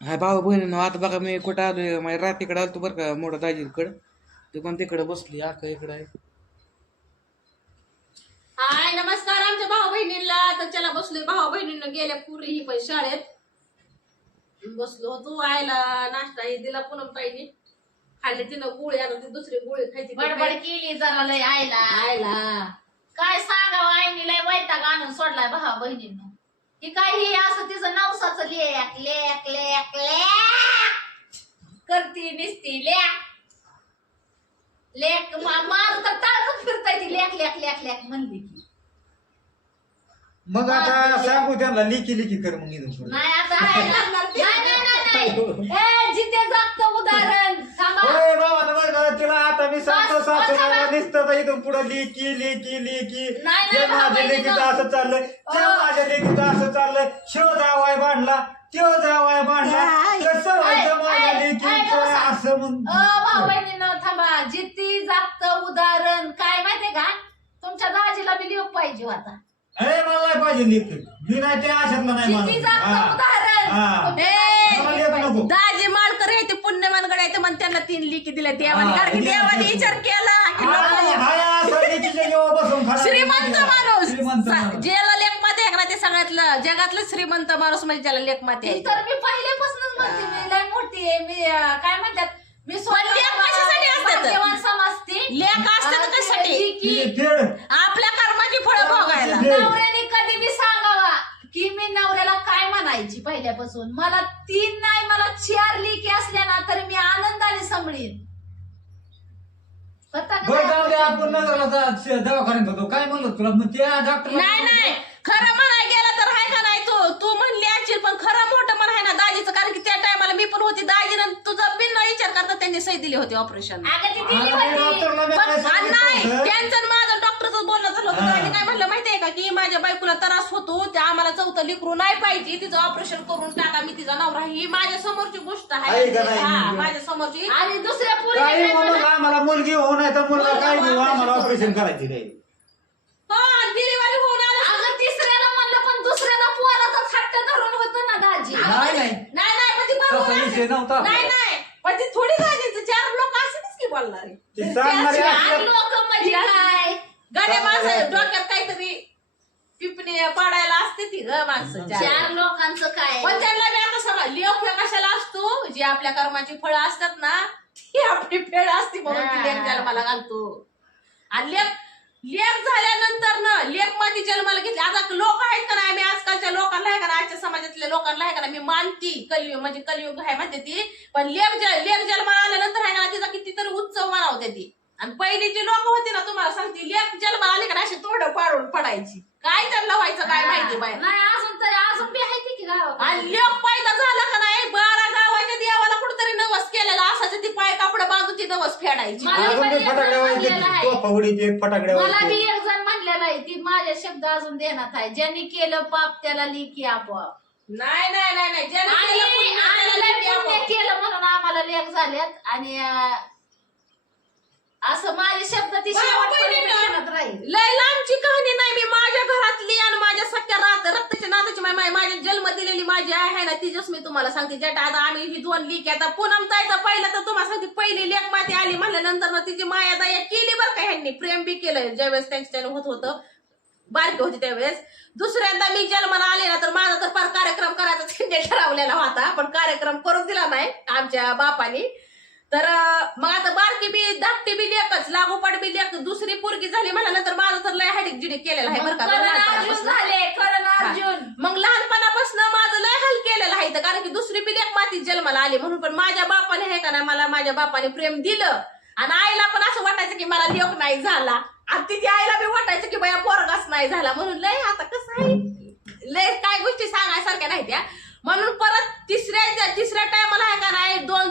हाय भाऊ बहिणीनं आता बघा मी कुठं आलोय. माझ्या रात्रीकडे आलतो बरं का मोठा दाजीकडं ते पण तिकडे बसली आका इकडं आहे. हाय नमस्कार आमच्या भाऊ बहिणींना. तर चला बसलोय. भाऊ बहिणींना गेल्या पुरी ही पण शाळेत. बसलो होतो आयला नाश्ता हे दिला पूनम ताईने. खाल्ली तिनं गोळी आता ती दुसरी गोळी खायची. ती बडबड केली जरा लय आईला. आयला काय सांगावं आईने लय वैताग आणून सोडलाय भावा बहिणींनो. ही काय ही? असं तिचं नवसाचं लेक लेक लेक लेक. करती निसती लेक. लेक मारू तर फिरताय ती लेक लेक लेक लेक म्हणली की. मग आता सांगू त्यांना लिखी लिखी कर मग इथून पुढे. नाही आता आहे. नाही नाही नाही जिथे उदाहरण थांबा. होय तिला आता मी सांगतो सासू. नुसतं इथून पुढे नाही, नाही, माझ्या लेकीचं असं चाललंय ते अ. माझ्या लेकीचं असं चाललंय शिव जावाय बांधला त्यो जावाय बांधला कसं व्हायचं ऐ, माझ्या ऐ, ऐ, लेकीचं बसा. असं. भाऊ बहिणीनं थांबा. जिती उदाहरण काय माहितीये का? तुमच्या दाजीला बी लिहू पाहिजे होता. अरे मला नाही पाहिजे मी नाही हा. उदाहरण हा. मला. दाजी मालकर आहे ते पुण्यवानगड आहे ते मग त्यांना तीन लिखी दिल्या देवाने हा, कारण की दिल्या, देवाने. विचार केला की. श्रीमंत माणूस सा-. ज्याला लेखमाते आहे ना ते सगळ्यातलं जगातलं श्रीमंत माणूस म्हणजे ज्याला लेखमाते आहे तर मी पहिल्यापासूनच म्हणते मी लय मोठी आहे मी अं, काय म्हणतात मी लेक कशासाठी असतात? भाग्यवान समजते लेख असतात कशासाठी? ती. आपल्या कर्माची फळं भोगायला दे. नवऱ्याने कधी बी सांगावा की मी नवऱ्याला काय म्हणायची पहिल्यापासून? मला तीन नाही मला चार लेकी असल्या ना तरी मी आनंदाने सांभाळीन. बरं नाही? जाऊ दे आपण नगरला जा- श- दवाखान्यात होतो. काय म्हणलं तुला? मग त्या डॉक्टर नाही नाही. खरं म्हणाय गेलं तर आहे का नाही तू? तू म्हणली पण खरं मोठं म्हण आहे ना दाजीचं. कारण की त्या टायमाला मी पण होती. दाजीनं तुझा बिन विचार करता त्यांनी सही दिली होती ऑपरेशन अगं ती दिली अरे, होती. डॉक्टरला मी काय सांगितलं नाही होतं? त्यांचं आणि माझं डॉक्टरचं बोलणं झालं होतं हा. दाजी काय म्हणलं माहितीये का की माझ्या बायकोला त्रास होतो ते आम्हाला चौथं लिकरू नाही पाहिजे. तिचं ऑपरेशन करून टाका मी तिचा नवरा ही माझ्या समोरची गोष्ट आहे. आहे का नाही? हा, माझ्या समोरची. आणि दुसऱ्या काही म्हणून? आम्हाला मुलगी होऊ नाही तर मुलगा काय घेऊ आम्हाला ऑपरेशन करायची नाही. हो डिलिव्हरी होऊन आलं. अगं तिसऱ्याला म्हणलं पण दुसऱ्याला पोराचाच हट्ट धरून होतं ना दाजी. नाही नाही. नाही नाही पण ती बरोबर आहे. नव्हता. नाही नाही. पण ती थोडी चार लोक असेलच की बोलणार. आहे. ते सांगणारे चार असतात. लोक म्हणजे काय? गाड्या माणसं डोक्यात काहीतरी पिपणी पाडायला असते ती ग माणसं चार. चार लोकांचं काय पण त्यांना बी आता समज लेख कशाला असतो? जी आपल्या कर्माची फळं असतात ना ती आपली फेड असते म्हणून ती लेख जन्माला घालतो. आणि लेख लेख झाल्यानंतर ना लेखमध्ये जन्माला घेतले. आता लोक आहेत का नाही? मी आजकालच्या लोकांना आहे का नाही? आजच्या समाजातल्या लोकांना आहे का नाही? मी मानती. कलियुग म्हणजे कलियुग आहे म्हणते ती. पण लेख ज- लेख जन्माला आल्यानंतर आहे का नाही, तिचा कितीतरी उत्सव मनवते ती. आणि पहिली जी लोक होती ना तुम्हाला सांगते लेख जन्माला आले का नाही, अशी तोंड पाडून पडायची. काय त्यांना व्हायचं काय माहिती बाय नाही अजून तरी अजून बी आहे ती की गावाकडे. आणि लेख पैदा झाला का नाही? बारा गावाच्या देवाला कुठेतरी नवस केलेला. असायचं ती पाय कापड बांधून ती नवस फेडायची. मला अजून. तो फवडीचे बी एक जण म्हणलेला आहे ती माझे शब्द अजून देण्यात आहे. ज्यांनी केलं पाप त्याला लिखी आपोआप. नाही नाही नाही नाही. ज्यानं आणि केलं पुण्य आणि त्याला लय लेकी पुण्य आपोआप. केलं म्हणून आम्हाला लेख झाल्यात आणि अं, असं माझे शब्द ती शेवटपर्यंत राहील. लय लांबची कहाणी नाही मी माझ्या घरातली आणि माझ्या सख्या रात रक्ताच्या नाताची माय माय माझ्या जन्म दिलेली माझी आई आहे ना तिच्याच मी तुम्हाला सांगते ज्या आता आम्ही ही दोन लेख आता पूनम ताईचा पहिला तर तुम्हाला सांगते पहिली लेख माती आली म्हणल्यानंतर ना तिची माया दया केली बरं का ह्यांनी. प्रेम बी केलं ज्यावेळेस त्यांच्या होत होतं बारकी होती त्यावेळेस. दुसऱ्यांदा मी जन्माला आले ना तर माझा तर फार कार्यक्रम करायचा ठरवलेला होता पण कार्यक्रम करून दिला नाही आमच्या बापानी. तर मग आता बारकी बी धाकटी बी लेखच लागोपाठ बी लेख दुसरी पोरगी झाली म्हणल्यानंतर माझं तर लय हाडीक जिडीक केलेलं आहे बरं का करण अर्जुन. झाले करण अर्जुन. मग लहानपणापासून माझं लय हल केलेलं आहे तर कारण की दुसरी बी लेख मातीत जन्माला आली म्हणून पण माझ्या बापाने हे का नाही मला माझ्या बापाने प्रेम दिलं. आणि आईला पण असं वाटायचं की मला लेख नाही झाला. आणि तिच्या आईला बी वाटायचं की बाया पोरगाच नाही झाला. म्हणून लय आता कसं आहे? लय काय गोष्टी सांगायसारख्या नाही त्या म्हणून परत तिसऱ्या तिसऱ्या टायमाला आहे का नाही दोन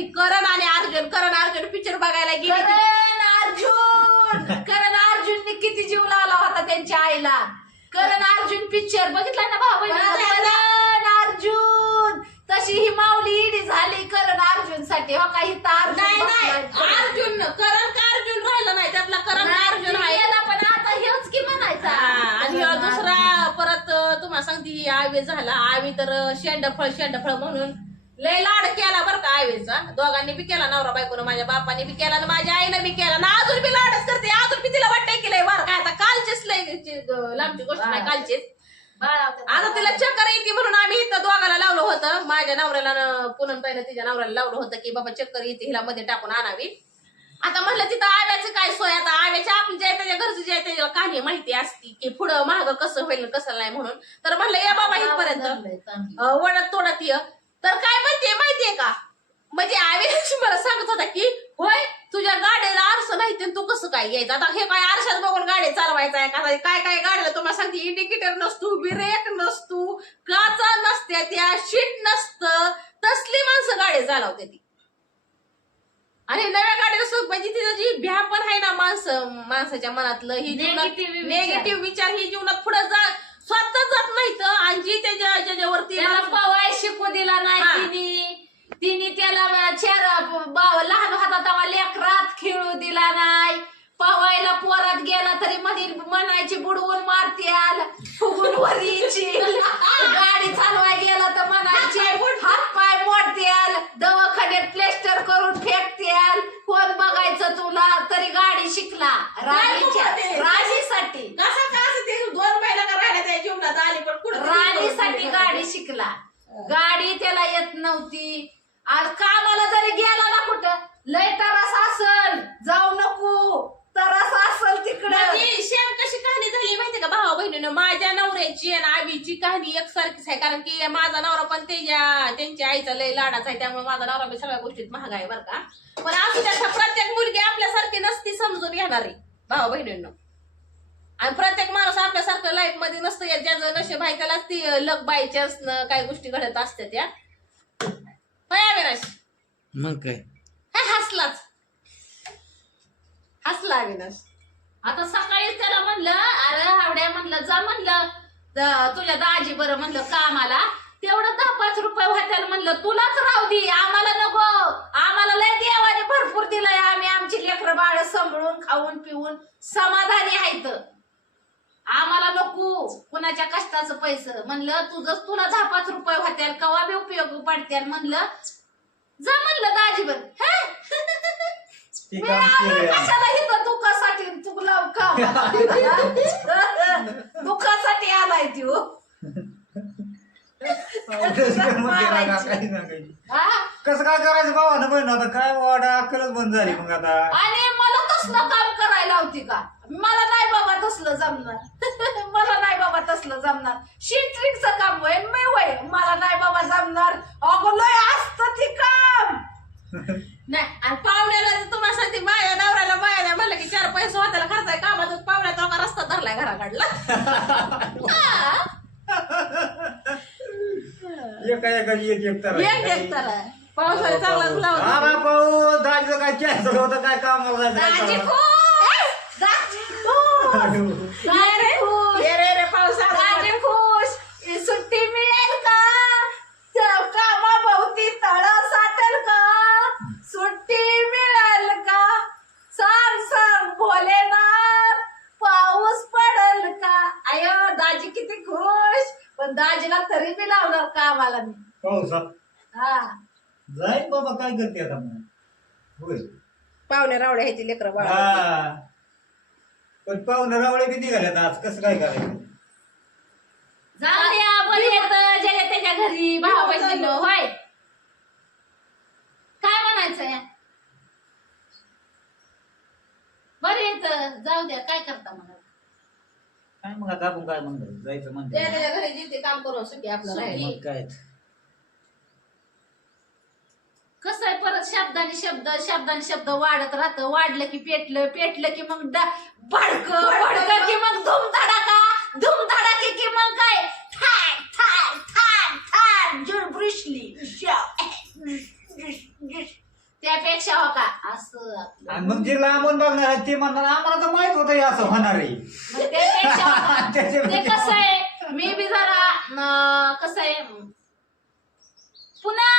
झाली करण आणि अर्जुन करण अर्जुन पिक्चर बघायला गेली ती. करण अर्जुन! करण अर्जुनने किती जीव लावला होता त्यांच्या आईला. करण अर्जुन पिक्चर बघितला ना भाऊ? करण अर्जुन! तशी ही माऊली इडी झाली करण अर्जुनसाठी हो काही तार नाही नाही. अर्जुन करण का अर्जुन राहिलं नाही? त्यातला करण अर्जुन आहे? पण आता हेच की म्हणायचा. हा, आणि दुसरा परत अं, तुम्हाला सांगते ही आवी झाला. आवी तर शेंडफळ शेंडफळ म्हणून. लय लाड केला बरं का आईचा दोघांनी बी केला नवरा बायकोनं माझ्या बापाने बी केला आणि माझ्या आईनं बी केला. ना अजून बी लाडच करते. अजून बी तिला वाटतंय की लय बरं काय आता कालचीच लय लांबची गोष्ट नाही कालचीच. आता तिला चक्कर येते म्हणून आम्ही इथं दोघाला लावलं होतं. माझ्या नवऱ्याला पुनम ताईनं तिच्या नवऱ्याला लावलं होतं की बाबा चक्कर येते हिला मध्ये टाकून आणावी. आता म्हणलं तिथं आव्याचं काय सोय? आता आव्याच्या आपली जे त्याच्या घरची जे आहे त्याच्याला कहाणी माहिती असती की पुढं महाग कसं होईल कसं नाही म्हणून. तर म्हणलं या बाबा इथपर्यंत. वडत तोडत ये. तर काय म्हणते माहितीये का? म्हणजे आवेश मला सांगत होता की होय तुझ्या गाडीला आरसं नाही तर तू कसं काय यायचं आता हे काय आरशात बघून गाडी चालवायचं आहे का? काय काय गाडीला तुम्हाला सांगते इंडिकेटर नसतो ब्रेक नसतो काचा नसत्या त्या शीट नसतं. तसली माणसं गाडी चालवते ती. आणि नव्या गाडीला म्हणजे तिचं जी भ्या पण आहे ना माणसं माणसाच्या मनातलं ही विचार. नेगेटिव्ह विचार ही जीवनात पुढे जा स्वतः जात नाहीत आणि जी त्याच्या ज्याच्यावरती त्याला पवाय शिकू दिला नाही हा. तिने. तिने त्याला चेहरा ब- लहान होता तेव्हा लेकरात खेळू दिला नाही. पवायला पोरात गेला तरी मध्ये म्हणायची बुडवून मारत्याल फुगून वरीची. गाडी चालवाय गेला तर म्हणायचे हात पाय मोडत्याल दवाखान्यात प्लेस्टर करून फेकत्याल कोण बघायचं तुला? तरी गाडी शिकला. राणीच्या. राणीसाठी. कसं का असं ते दोन महिना का राहिल्या त्या जीवनात आली पण कुठं राणीसाठी गाडी शिकला. गाडी त्याला येत नव्हती. आज कामाला जरी गेला ना कुठं लय तरास असल. जाऊ नको. तरास असल तिकडं. शेम कशी कहाणी झाली माहितीये का? भावा बहिणीनं माझ्या नवऱ्याची आणि आबीची कहाणी एकसारखीच आहे. कारण की माझा नवरा पण त्याच्या त्यांच्या आईचा लय लाडाचा आहे. त्यामुळे माझा नवरा बी सगळ्या गोष्टीत महाग आहे बरं का. पण असं त्याच्या प्रत्येक मुलगी आपल्यासारखी नसती समजून घेणारी भावा बहिणींना. आणि प्रत्येक माणूस आपल्यासारखं लाईफमध्ये नसतं या ज्याचं नशीब आहे त्यालाच ती लक बायच्या काही गोष्टी घडत असतात त्या होय अविनाश? मग काय? हसलाच. हसला अविनाश. आता सकाळीच त्याला म्हणलं अरे आवड्या म्हणलं जा म्हणलं द- तुझ्या दाजी बरं म्हणलं कामाला. तेवढं दहा पाच रुपये होत्याला म्हणलं तुलाच राहू दे आम्हाला नको. आम्हाला लय देवाने भरपूर दिलंय आम्ही आमची लेकरं बाळ सांभाळून खाऊन पिऊन समाधानी आहेत. आम्हाला नको कुणाच्या कष्टाचं पैसे. म्हणलं तुझं तुला दहा पाच रुपये होत्याल कवा बी उपयोग पडत्याल म्हणलं. जा म्हणलं दाजी बर ती मी काम आलो केलंय. कशाला इथं दुःखासाठी तुला काम दुःखासाठी आलाय ती हो. कसं काय ना का, करायचं भावानं बहिण? आता काय वाडा अक्कलच बंद झाली मग आता. आणि मला तसलं काम करायला होती का? मला नाही बाबा तसलं जमणार. मला नाही बाबा तसलं जमणार. शिट्रिकचं काम होय मी होय. मला नाही बाबा जमणार. अगं लय असतं ती काम. नाही आणि पाहुण्याला जर तुम्हाला सांगते माझ्या नवऱ्याला माझ्या म्हणलं की चार पैसे होत्याला खर्च आहे कामात पाहुण्यात का रस्ता धरलाय घराकडला. एका एकाची एक एक तर एक एक तर आहे. पावसाळ्यात चांगलाच लावत. अरे पाहू दाजीचं काय? कॅन्सर होतं काय? कामाला जायचं दाजी काय खुश दाजी खुश करावं? दाजी खुश ये रे रे पाऊस आला. राजे खुश ही सुट्टी मिळेल का त्या कामाभोवती तळ साठेल का सुट्टी मिळेल का सांग सांग भोलेनाथ पाऊस पडेल का अयो दाजी किती खुश पण दाजीला तरी मी लावणार कामाला मी पाऊसात हा. जाईल बाबा काय करते आता मग? होय. पाहुण्या रावड्या ह्याची लेकरं बाळा. हा. पण पाहुणे रावळे बी निघाल्यात आज कसं काय करायचं? जाऊ द्या बरं येत ज्याच्या त्याच्या घरी भाऊ बहिणीनं होय. काय म्हणायचंय? बरं येत जाऊ द्या काय करता मला काय मग आता आपण काय म्हणतो जायचं म्हणतो त्या त्याच्या घरी जिथे काम करून सुखी आपलं सुखी. राहील. मग काय? कसं आहे परत शब्दाने शब्द शब्दाने शब्द वाढत राहतं. वाढलं की पेटलं पेटलं की मग भडक भडक की मग धूम धडाका धूम धडाकी की मग काय? ठाय ठाय जुळ ब्रुशली त्यापेक्षा हो का? असं. आणि मग जे लांबून बघणार ते म्हणणार आम्हाला तर माहीत होतं हे असं होणार आहे. मग त्यापेक्षा हो का? त्याच्यापेक्षा- ते कसं आहे मी बी जरा कसं आहे पुनम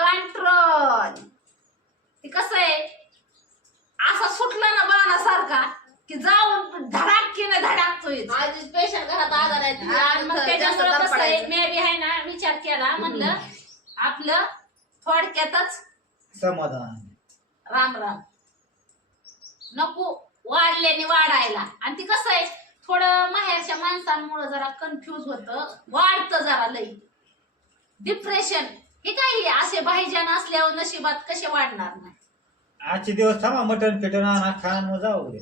कंट्रोल ते कसं आहे? असा सुटला ना बाणासारखा की जाऊन धडाकीने धडाकतोय आधीच पेशंट घरात आजार आहेत. आणि मग जास्त त्याच्यामुळं कसं आहे धडपडायचं. मी बी आहे ना विचार केला म्हणलं आपलं थोडक्यातच समाधान. राम राम. नको वाढल्याने वाढायला. आणि ती कसं आहे थोडं माहेरच्या माणसांमुळे जरा कन्फ्युज होतं. वाढतं जरा लई. डिप्रेशन हे काही असे भाईजान असल्यावर नशिबात कसे वाढणार नाही? आजचे दिवस थांबा मटण फिटण आणा खाणं मग जाऊ दे